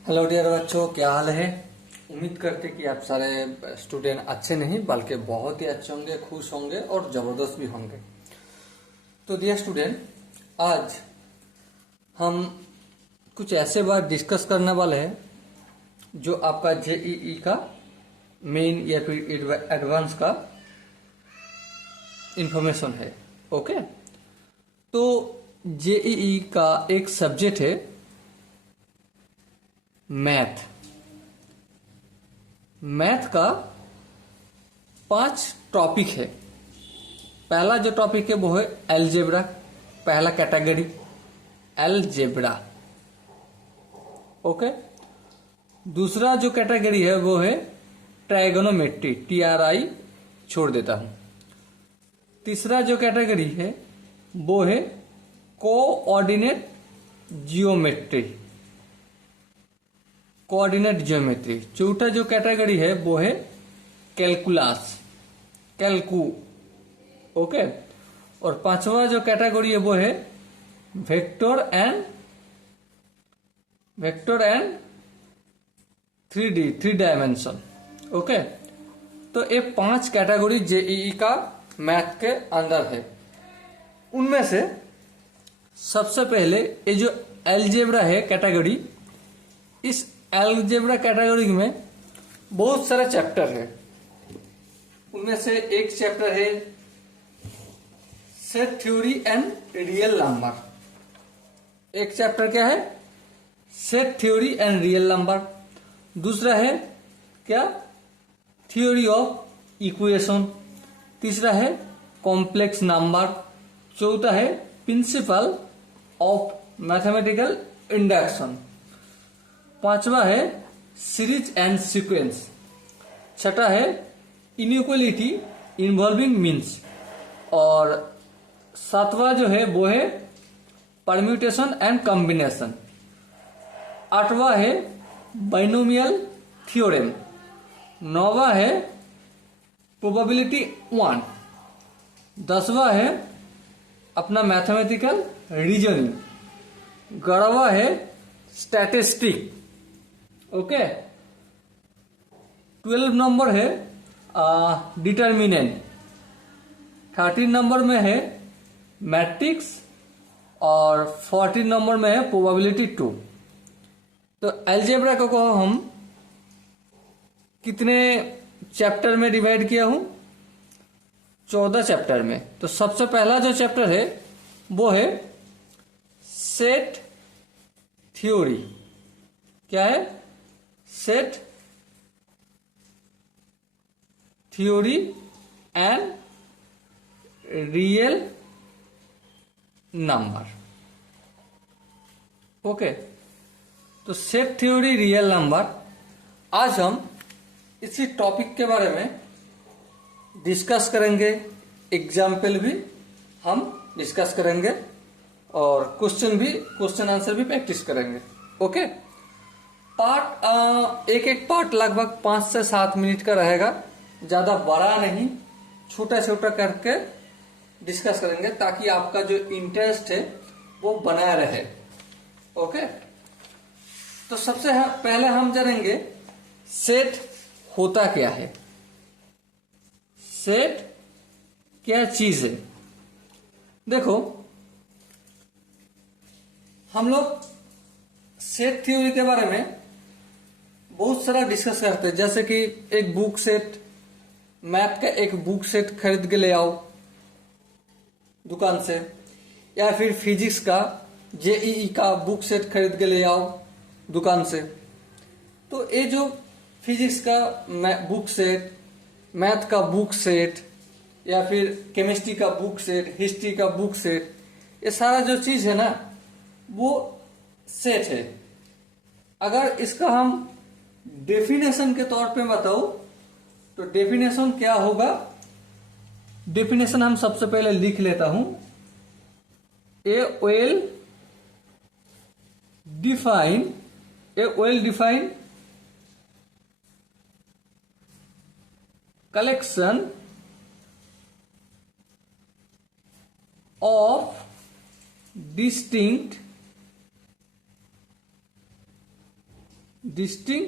Hello dear बच्चों, क्या हाल है। उम्मीद करते कि आप सारे स्टूडेंट अच्छे नहीं बल्कि बहुत ही अच्छे होंगे, खुश होंगे और जबरदस्त भी होंगे। तो डियर स्टूडेंट, आज हम कुछ ऐसे बात डिस्कस करने वाले हैं जो आपका जेईई का मेन या फिर एडवांस का इंफॉर्मेशन है। ओके, तो जेईई का एक सब्जेक्ट है मैथ। मैथ का 5 टॉपिक है। पहला जो टॉपिक है वो है एलजेब्रा, पहला कैटेगरी एलजेब्रा। ओके, दूसरा जो कैटेगरी है वो है ट्राइगोनोमेट्री, TRI छोड़ देता हूं। तीसरा जो कैटेगरी है वो है कोऑर्डिनेट जियोमेट्री, कोऑर्डिनेट जियोमेट्री। चौथा जो कैटेगरी है वो है कैलकुलस, कैलकू। ओके, और पांचवा जो कैटेगरी है वो है vector and 3D, 3 dimension. Okay, तो ये 5 कैटेगरी जेईई का मैथ के अंदर है। उनमें से सबसे पहले ये जो एलजेब्रा है कैटेगरी, इस एलजेब्रा कैटेगरी में बहुत सारे चैप्टर है। उनमें से एक चैप्टर है set theory and real number. एक चैप्टर क्या है? Set theory and real number. दूसरा है क्या? Theory of equation. तीसरा है कॉम्प्लेक्स नंबर। चौथा है प्रिंसिपल ऑफ मैथमेटिकल इंडक्शन। पांचवा है सीरीज एंड सीक्वेंस। छठा है इनइक्वालिटी इन्वॉल्विंग मीन्स। और सातवां जो है वो है परम्यूटेशन एंड कॉम्बिनेशन। आठवां है बाइनोमियल थ्योरम। नौवां है प्रोबेबिलिटी 1। 10वां है अपना मैथमेटिकल रीजनिंग। 11वां है स्टैटिस्टिक। ओके, 12 नंबर है डिटर्मिनेंट। 13 नंबर में है मैट्रिक्स और 14 नंबर में है प्रोबेबिलिटी 2। तो अलजेब्रा को हम कितने चैप्टर में डिवाइड किया हूं? 14 चैप्टर में। तो सबसे पहला जो चैप्टर है वो है सेट थ्योरी। क्या है? Set theory and real number. Okay, तो सेट थ्योरी रियल नंबर, आज हम इसी टॉपिक के बारे में डिस्कस करेंगे। एग्जाम्पल भी हम डिस्कस करेंगे और क्वेश्चन आंसर भी प्रैक्टिस करेंगे। ओके, एक पार्ट लगभग 5 से 7 मिनट का रहेगा, ज्यादा बड़ा नहीं, छोटा छोटा करके डिस्कस करेंगे ताकि आपका जो इंटरेस्ट है वो बना रहे। ओके, तो सबसे पहले हम जानेंगे सेट होता क्या है। सेट क्या चीज है? देखो, हम लोग सेट थ्योरी के बारे में बहुत सारा डिस्कस करते हैं। जैसे कि एक बुक सेट, मैथ का एक बुक सेट खरीद के ले आओ दुकान से, या फिर फिजिक्स का जेईई का बुक सेट खरीद के ले आओ दुकान से। तो ये जो फिजिक्स का बुक सेट, मैथ का बुक सेट, या फिर केमिस्ट्री का बुक सेट, हिस्ट्री का बुक सेट, ये सारा जो चीज है ना वो सेट है। अगर इसका हम डेफिनेशन के तौर पे बताओ तो डेफिनेशन क्या होगा? डेफिनेशन हम सबसे पहले लिख लेता हूं। A well define collection of distinct distinct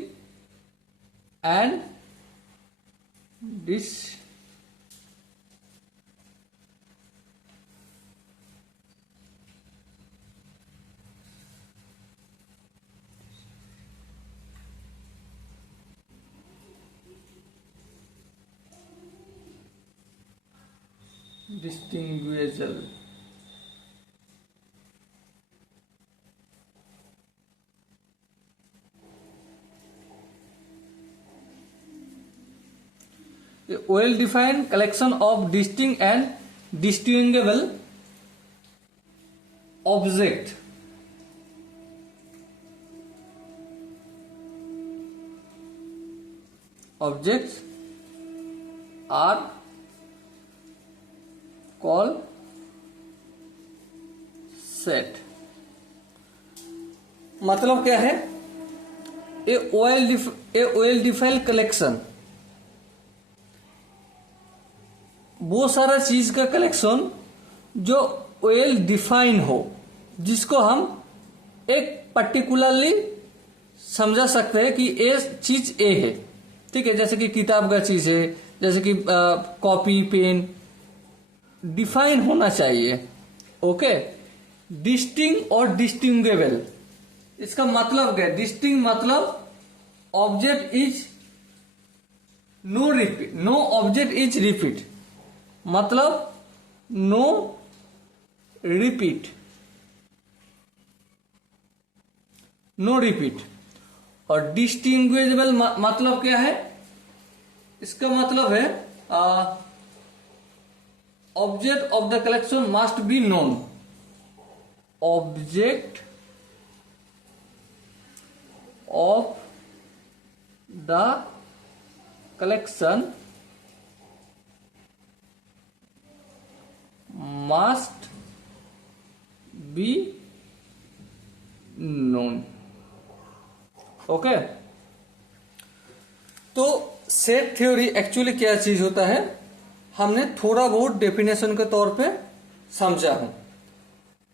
and distinguishable. A well defined collection of distinct and distinguishable objects are called set। मतलब क्या है? ए well defined collection, वो सारा चीज का कलेक्शन जो वेल डिफाइन हो, जिसको हम एक पर्टिकुलरली समझा सकते हैं कि ये चीज ए है, ठीक है। जैसे कि किताब का चीज है, जैसे कि कॉपी पेन, डिफाइन होना चाहिए। ओके। डिस्टिंग और डिस्टिंगेबल, इसका मतलब क्या है? डिस्टिंग मतलब object is no repeat, no object is repeat, मतलब नो रिपीट, नो रिपीट। और डिस्टिंग्विशेबल मतलब क्या है? इसका मतलब है object of the collection must be known, object of the collection must be known। Okay. तो सेट थ्योरी एक्चुअली क्या चीज होता है, हमने थोड़ा बहुत डेफिनेशन के तौर पे समझा हूं।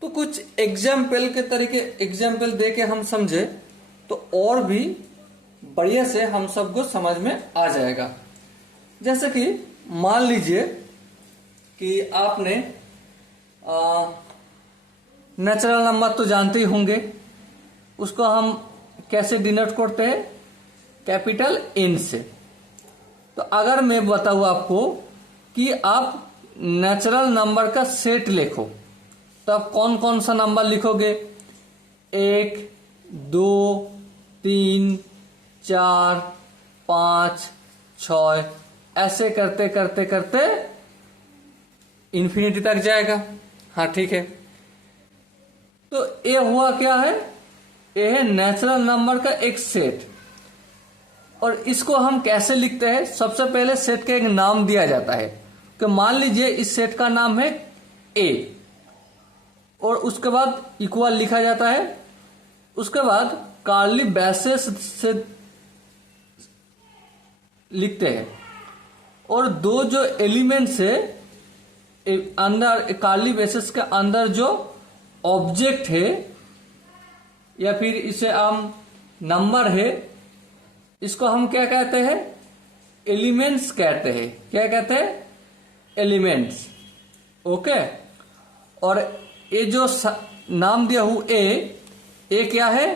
तो कुछ एग्जाम्पल के तरीके, एग्जाम्पल दे के हम समझे तो और भी बढ़िया से हम सबको समझ में आ जाएगा। जैसे कि मान लीजिए कि आपने नेचुरल नंबर तो जानते ही होंगे, उसको हम कैसे डिनोट करते हैं? कैपिटल एन से। तो अगर मैं बताऊं आपको कि आप नेचुरल नंबर का सेट लिखो, तो आप कौन कौन सा नंबर लिखोगे? 1, 2, 3, 4, 5, 6, ऐसे करते करते करते इन्फिनिटी तक जाएगा। हाँ ठीक है। तो ये हुआ क्या है? ये है नेचुरल नंबर का एक सेट। और इसको हम कैसे लिखते हैं? सबसे पहले सेट का एक नाम दिया जाता है कि मान लीजिए इस सेट का नाम है ए, और उसके बाद इक्वल लिखा जाता है। उसके बाद कर्ली ब्रेसेस से लिखते हैं, और दो जो एलिमेंट्स है अंदर, कर्ली ब्रेसेस के अंदर जो ऑब्जेक्ट है या फिर इसे हम नंबर है, इसको हम क्या कहते हैं? एलिमेंट्स कहते हैं। क्या कहते हैं? एलिमेंट्स। ओके। और ये जो नाम दिया हूं ए क्या है?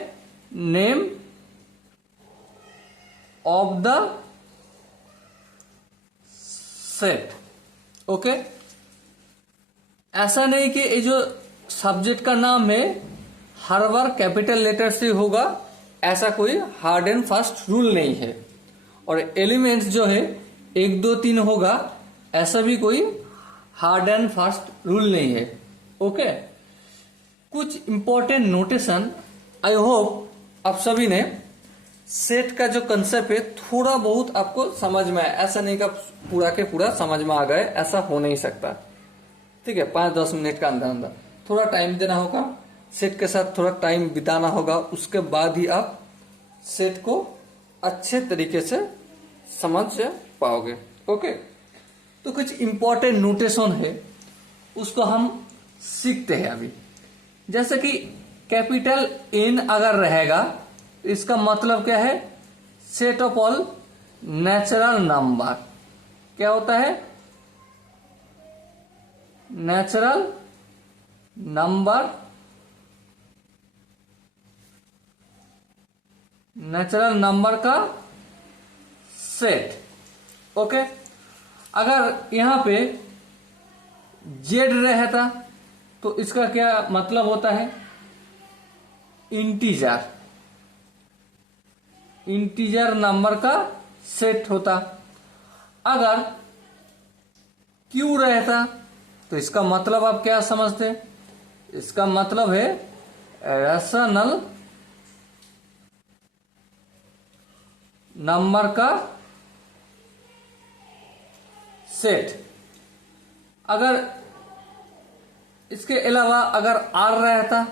Name of the set. Okay. ऐसा नहीं कि ये जो सब्जेक्ट का नाम है हर बार कैपिटल लेटर से होगा, ऐसा कोई हार्ड एंड फास्ट रूल नहीं है। और एलिमेंट्स जो है 1, 2, 3 होगा, ऐसा भी कोई हार्ड एंड फास्ट रूल नहीं है। ओके। कुछ इंपॉर्टेंट नोटेशन, आई होप आप सभी ने सेट का जो कंसेप्ट है थोड़ा बहुत आपको समझ में आया। ऐसा नहीं कि पूरा के पूरा समझ में आ गए, ऐसा हो नहीं सकता। ठीक है। 5-10 मिनट का अंदर अंदर थोड़ा टाइम देना होगा, सेट के साथ थोड़ा टाइम बिताना होगा, उसके बाद ही आप सेट को अच्छे तरीके से समझ पाओगे। ओके। तो कुछ इंपॉर्टेंट नोटेशन है, उसको हम सीखते हैं अभी। जैसे कि कैपिटल एन अगर रहेगा इसका मतलब क्या है? Set of all natural number. क्या होता है? नेचुरल नंबर, नेचुरल नंबर का सेट। ओके, अगर यहां पे जेड रहता तो इसका क्या मतलब होता है? इंटीजर, इंटीजर नंबर का सेट होता। अगर क्यू रहता तो इसका मतलब आप क्या समझते? इसका मतलब है रैशनल नंबर का सेट। अगर इसके अलावा अगर आर रहता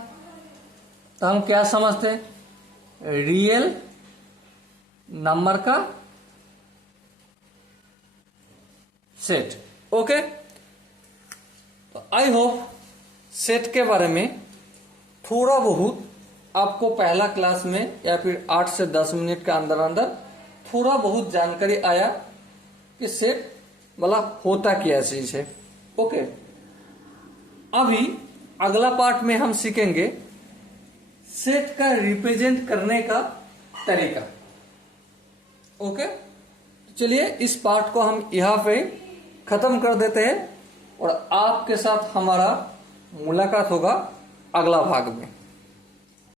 तो हम क्या समझते? रियल नंबर का सेट। ओके, तो आई होप सेट के बारे में थोड़ा बहुत आपको पहला क्लास में या फिर 8 से 10 मिनट के अंदर अंदर थोड़ा बहुत जानकारी आया कि सेट मतलब होता क्या चीज है। ओके, अभी अगला पार्ट में हम सीखेंगे सेट का रिप्रेजेंट करने का तरीका। ओके, चलिए इस पार्ट को हम यहां पे खत्म कर देते हैं और आपके साथ हमारा मुलाकात होगा अगला भाग में।